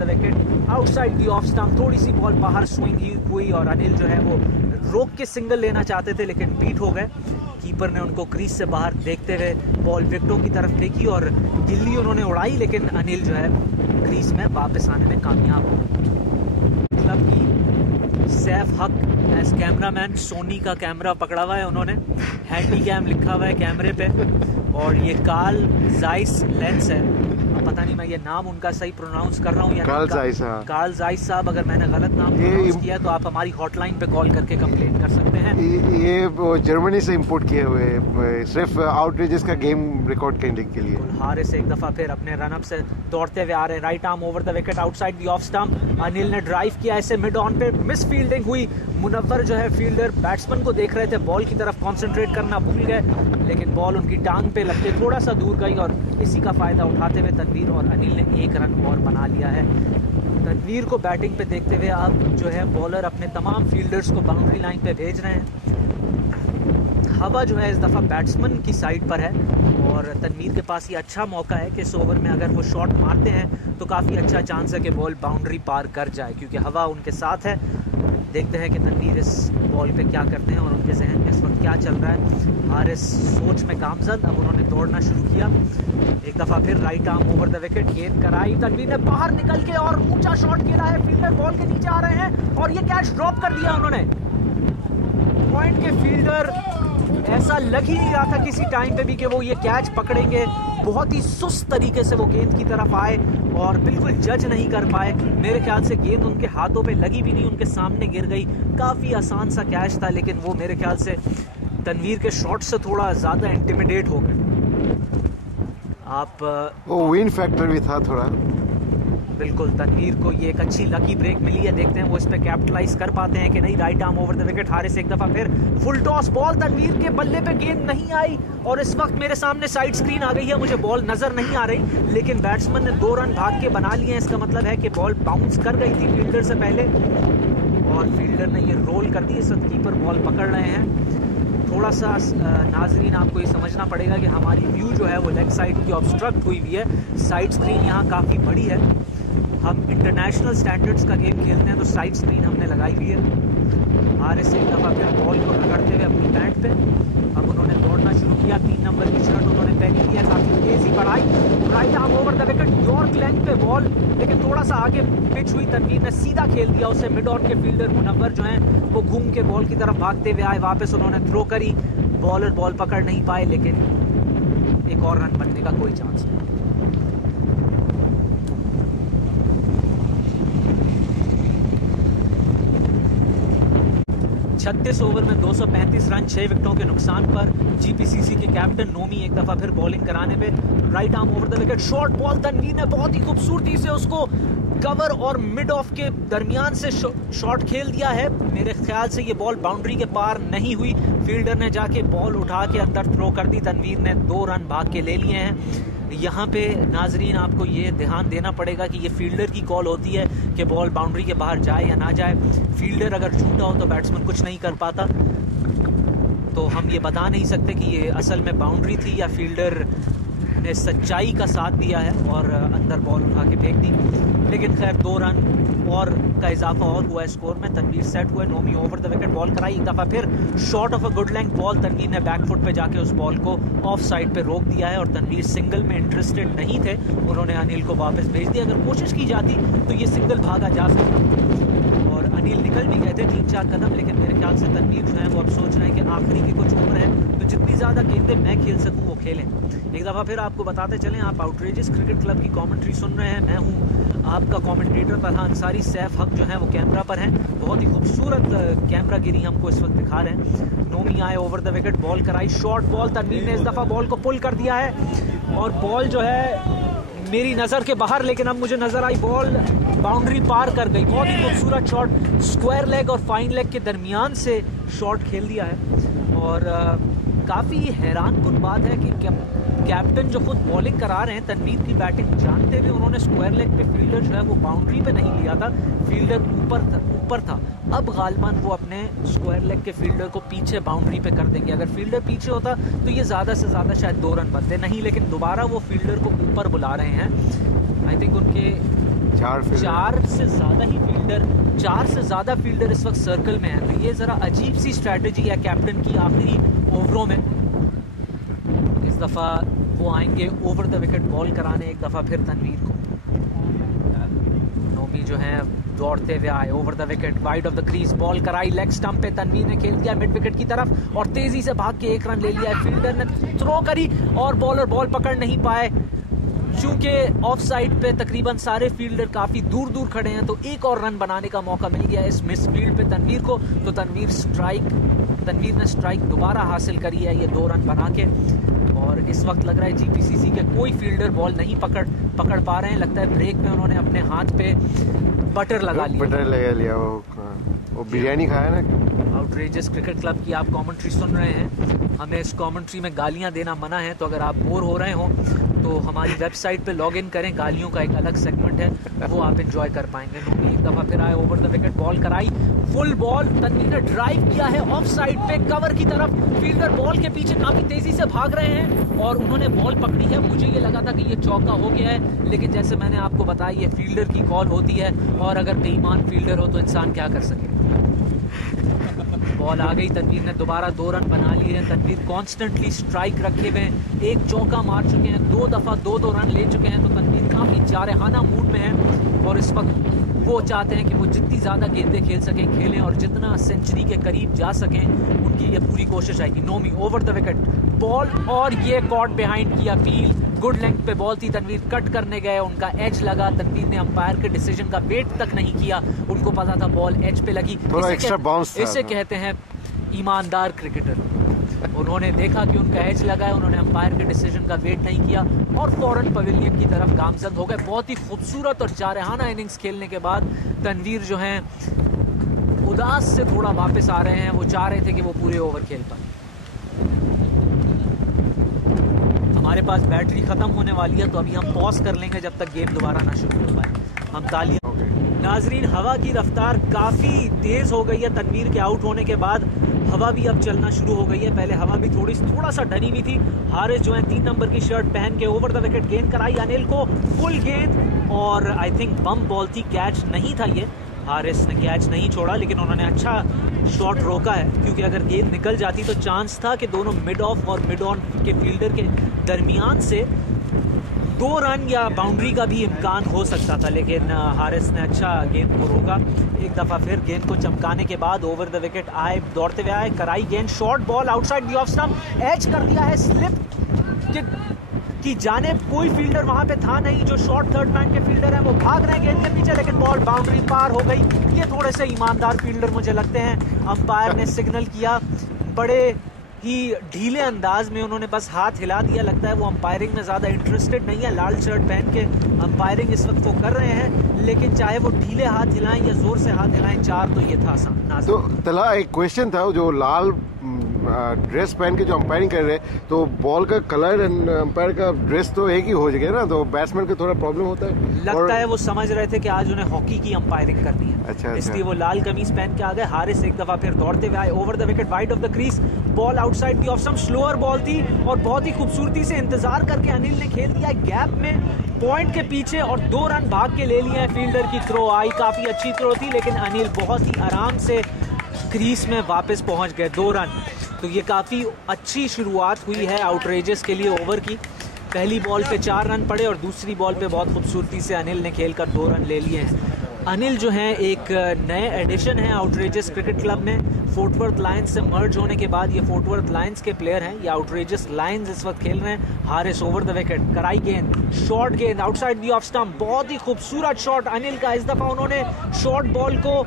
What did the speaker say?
Wicket outside the off stump, थोड़ी सी ball बाहर swing हुई और अनिल जो है वो रोक के सिंगल लेना चाहते थे लेकिन बीट हो गए। कीपर ने उनको क्रीज से बाहर देखते हुए बॉल विकेटों की तरफ फेंकी और गिल्ली उन्होंने उड़ाई, लेकिन अनिल जो है क्रीज में वापस आने में कामयाब हो गए। क्लब की सैफ हक एज कैमरामैन, सोनी का कैमरा पकड़ा हुआ है उन्होंने, हैंडी कैम लिखा हुआ है कैमरे पे, और ये कार्ल ज़ाइस लेंस है। पता नहीं मैं ये नाम उनका सही प्रोनाउंस कर रहा हूँ या कार्ल ज़ाइस साहब, अगर मैंने गलत नाम प्रोनाउंस किया तो आप हमारी हॉटलाइन पे कॉल करके कंप्लेंट कर सकते हैं। ये जर्मनी से इंपोर्ट किए हुए, सिर्फ आउटरीचेस का गेम रिकॉर्ड करने के लिए। हारिस एक दफा फिर अपने रनअप से दौड़ते हुए आ रहे हैं, right arm over the wicket outside the off stump. Anil ने ड्राइव किया, ऐसे मिड ऑन पे मिस फील्डिंग हुई। मुनव्वर जो है फील्डर बैट्समैन को देख रहे थे, बॉल की तरफ कंसंट्रेट करना भूल गए, लेकिन बॉल उनकी टांग पे लगते थोड़ा सा दूर गई और इसी का फायदा उठाते हुए तनवीर और अनिल ने एक रन और बना लिया है। तनवीर को बैटिंग पे देखते हुए अब जो है बॉलर अपने तमाम फील्डर्स को बाउंड्री लाइन पे भेज रहे हैं। हवा जो है इस दफ़ा बैट्समैन की साइड पर है और तनवीर के पास ये अच्छा मौका है कि इस ओवर में अगर वो शॉट मारते हैं तो काफ़ी अच्छा चांस है कि बॉल बाउंड्री पार कर जाए, क्योंकि हवा उनके साथ है। देखते हैं कि तनवीर इस बॉल पे क्या करते हैं और उनके जहन में इस वक्त क्या चल रहा है। हारिस सोच में गामजद, अब उन्होंने दौड़ना शुरू किया। एक दफ़ा फिर right arm over the wicket, गेंद कराई, तनवीर ने बाहर निकल के और ऊंचा शॉट खेला है, फील्डर बॉल के नीचे आ रहे हैं और ये कैच ड्रॉप कर दिया उन्होंने। पॉइंट के फील्डर ऐसा लग ही नहीं रहा था किसी टाइम पे भी कि वो ये कैच पकड़ेंगे। बहुत ही सुस्त तरीके से वो गेंद की तरफ आए और बिल्कुल जज नहीं कर पाए। मेरे ख्याल से गेंद उनके हाथों पे लगी भी नहीं, उनके सामने गिर गई। काफ़ी आसान सा कैच था, लेकिन वो मेरे ख्याल से तनवीर के शॉट से थोड़ा ज़्यादा इंटिमिडेट हो गए। वो विन फैक्टर भी था थोड़ा। बिल्कुल, तनवीर को ये एक अच्छी लकी ब्रेक मिली है, देखते हैं वो इस पे कैपिटलाइज कर पाते हैं कि नहीं। Right arm over the wicket, Haris एक दफा फिर फुल टॉस बॉल, तनवीर के बल्ले पे गेंद नहीं आई और इस वक्त मेरे सामने साइड स्क्रीन आ गई है, मुझे बॉल नजर नहीं आ रही, लेकिन बैट्समैन ने 2 रन भाग के बना लिए हैं। इसका मतलब है कि बॉल बाउंस कर गई थी फील्डर से पहले और फील्डर ने ये रोल कर दी। इस वक्त कीपर बॉल पकड़ रहे हैं। थोड़ा सा नाजरीन आपको ये समझना पड़ेगा कि हमारी व्यू जो है वो लेग साइड की ऑब्स्ट्रक्ट हुई हुई है। साइड स्क्रीन यहाँ काफ़ी बड़ी है, हम इंटरनेशनल स्टैंडर्ड्स का गेम खेलते हैं तो साइड स्क्रीन हमने लगाई हुई है। हारिस एक दफ़ा फिर बॉल को रगड़ते हुए अपनी बैट पे, अब उन्होंने दौड़ना शुरू किया। 3 नंबर की शर्ट उन्होंने पहनी की है, काफ़ी तेज़ी बढ़ाई, right arm over the wicket, York length पे बॉल, लेकिन थोड़ा सा आगे पिच हुई। तनवीर ने सीधा खेल दिया उसे, मिड ऑन के फील्डर मुनव्वर जो हैं वो घूम के बॉल की तरफ भागते हुए आए, वापस उन्होंने थ्रो करी, बॉलर बॉल पकड़ नहीं पाए, लेकिन एक और रन बनने का कोई चांस नहीं। 36 ओवर में 235 रन 6 विकेटों के नुकसान पर जीपीसीसी के कैप्टन नोमी एक दफा फिर बॉलिंग कराने पे, right arm over the wicket, short ball, Tanvir ने बहुत ही खूबसूरती से उसको कवर और मिड ऑफ के दरमियान से शॉट खेल दिया है। मेरे ख्याल से ये बॉल बाउंड्री के पार नहीं हुई, फील्डर ने जाके बॉल उठा के अंदर थ्रो कर दी। तनवीर ने 2 रन भाग के ले लिए हैं। यहाँ पे नाजरीन आपको ये ध्यान देना पड़ेगा कि ये फील्डर की कॉल होती है कि बॉल बाउंड्री के बाहर जाए या ना जाए। फील्डर अगर झूठा हो तो बैट्समैन कुछ नहीं कर पाता, तो हम ये बता नहीं सकते कि ये असल में बाउंड्री थी या फील्डर ने सच्चाई का साथ दिया है और अंदर बॉल उठा के फेंक दी। लेकिन खैर 2 रन और का इजाफा और हुआ है स्कोर में। तनवीर सेट हुए, Nomi over the wicket ball कराई, एक दफ़ा फिर short of a good length ball, Tanvir ने बैक फुट पे जाके उस बॉल को ऑफ साइड पे रोक दिया है और तनवीर सिंगल में इंटरेस्टेड नहीं थे, उन्होंने अनिल को वापस भेज दिया। अगर कोशिश की जाती तो ये सिंगल भागा जा सकता और अनिल निकल भी गए थे 3-4 कदम, लेकिन मेरे ख्याल से तनवीर जो है वो अब सोच रहे हैं कि आखिरी की कुछ ओवर है तो जितनी ज़्यादा गेंदें मैं खेल सकूँ वो खेलें। एक दफ़ा फिर आपको बताते चलें, आप आउटरेजियस क्रिकेट क्लब की कमेंट्री सुन रहे हैं। मैं हूँ आपका कमेंटेटर तलहा अंसारी। सैफ हक जो है वो कैमरा पर हैं, बहुत ही खूबसूरत कैमरा गिरी हमको इस वक्त दिखा रहे हैं। नोमी आए ओवर द विकेट, बॉल कराई, शॉर्ट बॉल, तनवीर ने इस दफ़ा बॉल को पुल कर दिया है और बॉल जो है मेरी नज़र के बाहर, लेकिन अब मुझे नज़र आई बॉल बाउंड्री पार कर गई। बहुत ही खूबसूरत शॉट, स्क्वायर लेग और फाइन लेग के दरमियान से शॉट खेल दिया है और काफ़ी हैरान कुन बात है कि कैप्टन जो खुद बॉलिंग करा रहे हैं तनवीर की बैटिंग जानते हुए उन्होंने स्क्वायर लेग पे फील्डर जो है वो बाउंड्री पे नहीं लिया था, फील्डर ऊपर था। अब गालिबन वो अपने स्क्वायर लेग के फील्डर को पीछे बाउंड्री पे कर देंगे। अगर फील्डर पीछे होता तो ये ज़्यादा से ज़्यादा शायद 2 रन बनते, नहीं, लेकिन दोबारा वो फील्डर को ऊपर बुला रहे हैं। आई थिंक उनके 4 से ज़्यादा ही फील्डर, 4 से ज़्यादा फील्डर इस वक्त सर्कल में है। तो ये ज़रा अजीब सी स्ट्रैटेजी है कैप्टन की आखिरी ओवरों में। इस दफ़ा वो आएंगे ओवर द विकेट बॉल कराने एक दफ़ा फिर तनवीर को। नोमी जो है दौड़ते हुए आए over the wicket, wide of the crease, ball कराई लेग स्टंप पे, तनवीर ने खेल दिया मिड विकेट की तरफ और तेजी से भाग के 1 रन ले लिया। फील्डर ने थ्रो करी और बॉलर बॉल पकड़ नहीं पाए। चूंकि ऑफ साइड पे तकरीबन सारे फील्डर काफ़ी दूर दूर खड़े हैं तो एक और रन बनाने का मौका मिल गया इस मिस फील्ड पे तनवीर को। तो तनवीर ने स्ट्राइक दोबारा हासिल करी है ये 2 रन बना के। और इस वक्त लग रहा है जीपीसीसी के कोई फील्डर बॉल नहीं पकड़ पा रहे हैं। लगता है ब्रेक में उन्होंने अपने हाथ पे बटर लगा लिया। वो बिरयानी खाया ना। आउटरेजस क्रिकेट क्लब की आप कमेंट्री सुन रहे हैं। हमें इस कमेंट्री में गालियां देना मना है, तो अगर आप बोर हो रहे हो तो हमारी वेबसाइट पे लॉग इन करें, गालियों का एक अलग सेगमेंट है, वो आप एंजॉय कर पाएंगे। नोमी एक दफ़ा फिर आए ओवर द विकेट, बॉल कराई, फुल बॉल, तनवीर ने ड्राइव किया है ऑफ साइड पे कवर की तरफ। फील्डर बॉल के पीछे काफ़ी तेज़ी से भाग रहे हैं और उन्होंने बॉल पकड़ी है। मुझे ये लगा था कि ये चौका हो गया है, लेकिन जैसे मैंने आपको बताया ये फील्डर की कॉल होती है और अगर बेईमान फील्डर हो तो इंसान क्या कर सके। बॉल आ गई, तनवीर ने दोबारा 2 रन बना लिए हैं। तनवीर कॉन्स्टेंटली स्ट्राइक रखे हुए हैं, 1 चौका मार चुके हैं, 2 दफ़ा 2 रन ले चुके हैं। तो तनवीर काफ़ी जारहाना मूड में है और इस वक्त वो चाहते हैं कि वो जितनी ज़्यादा गेंदें खेल सकें खेलें और जितना सेंचुरी के करीब जा सकें उनकी ये पूरी कोशिश आएगी। Nomi over the wicket ball और ये कॉट बिहाइंड की अपील, गुड लेंथ पे बॉल थी, तनवीर कट करने गए, उनका एज लगा। तनवीर ने अंपायर के डिसीजन का वेट तक नहीं किया, उनको पता था बॉल एज पे लगी। इसे कहते हैं ईमानदार क्रिकेटर। उन्होंने देखा कि उनका एज लगा है, उन्होंने अंपायर के डिसीजन का वेट नहीं किया और फौरन पवेलियन की तरफ गामजद हो गए। बहुत ही खूबसूरत और जारहाना इनिंग्स खेलने के बाद तनवीर जो हैं उदास से थोड़ा वापस आ रहे हैं। वो चाह रहे थे कि वो पूरे ओवर खेल पाए। हमारे पास बैटरी ख़त्म होने वाली है तो अभी हम पॉज कर लेंगे जब तक गेम दोबारा ना शुरू हो पाए। हम तालियां। नाजरीन, हवा की रफ्तार काफ़ी तेज़ हो गई है तनवीर के आउट होने के बाद। हवा भी अब चलना शुरू हो गई है। पहले हवा भी थोड़ा सा डरी हुई थी। हारिस जो है 3 नंबर की शर्ट पहन के ओवर द विकेट गेंद कराई अनिल को, फुल गेंद और आई थिंक बम बॉल थी, कैच नहीं था ये। हारिस ने कैच नहीं छोड़ा लेकिन उन्होंने अच्छा शॉट रोका है, क्योंकि अगर गेंद निकल जाती तो चांस था कि दोनों मिड ऑफ और मिड ऑन के फील्डर के दरमियान से 2 रन या बाउंड्री का भी इम्कान हो सकता था। लेकिन हारिस ने अच्छा गेंद को रोका। एक दफ़ा फिर गेंद को चमकाने के बाद ओवर द विकेट आए, दौड़ते हुए आए, कराई गेंद, short ball outside the off stump, edge कर दिया है स्लिप की जानिब। कोई फील्डर वहां पे था नहीं, जो शॉर्ट थर्ड मैन के फील्डर हैं वो भाग रहे हैं गेंद के पीछे, लेकिन बॉल बाउंड्री पार हो गई। ये थोड़े से ईमानदार फील्डर मुझे लगते हैं। अंपायर ने सिग्नल किया, बड़े ही ढीले अंदाज में उन्होंने बस हाथ हिला दिया। लगता है वो अंपायरिंग में ज़्यादा इंटरेस्टेड नहीं है। लाल शर्ट पहन के अंपायरिंग इस वक्त वो कर रहे हैं, लेकिन चाहे वो ढीले हाथ हिलाएं या जोर से हाथ हिलाएं, 4 तो ये था। तो तला एक क्वेश्चन था, जो लाल ड्रेस पहन के जो अंपायरिंग कर रहे हैं, तो बॉल का कलर एंड अंपायर का ड्रेस तो एक ही हो जाएगा ना, तो बैट्समैन को थोड़ा प्रॉब्लम होता है। लगता है वो समझ रहे थे कि आज उन्हें हॉकी की अंपायरिंग करनी है। अच्छा। इसलिए वो लाल कमीज पहन के आ गए। हारिस एक दफा फिर दौड़ते हुए आए over the wicket, wide of the crease, ball outside the off stump, slower ball थी और बहुत ही खूबसूरती से इंतजार करके अनिल ने खेल दिया गैप में पॉइंट के पीछे और 2 रन भाग के ले लिए हैं। फील्डर की थ्रो आई, काफी अच्छी थ्रो थी, लेकिन अनिल बहुत ही आराम से क्रीज में वापस पहुंच गए, 2 रन। तो ये काफ़ी अच्छी शुरुआत हुई है आउटरेजस के लिए ओवर की। पहली बॉल पे 4 रन पड़े और दूसरी बॉल पे बहुत खूबसूरती से अनिल ने खेलकर 2 रन ले लिए हैं। अनिल जो हैं एक नए एडिशन हैं आउटरेजस क्रिकेट क्लब में। फोर्टवर्थ लायंस से मर्ज होने के बाद ये फोर्टवर्थ लायंस के प्लेयर हैं। ये आउटरेजस लायंस इस वक्त खेल रहे हैं। हारिस ओवर द विकेट, कराई गेंद, शॉर्ट गेंद आउटसाइड द ऑफ स्टंप, बहुत ही खूबसूरत शॉट अनिल का। इस दफ़ा उन्होंने शॉर्ट बॉल को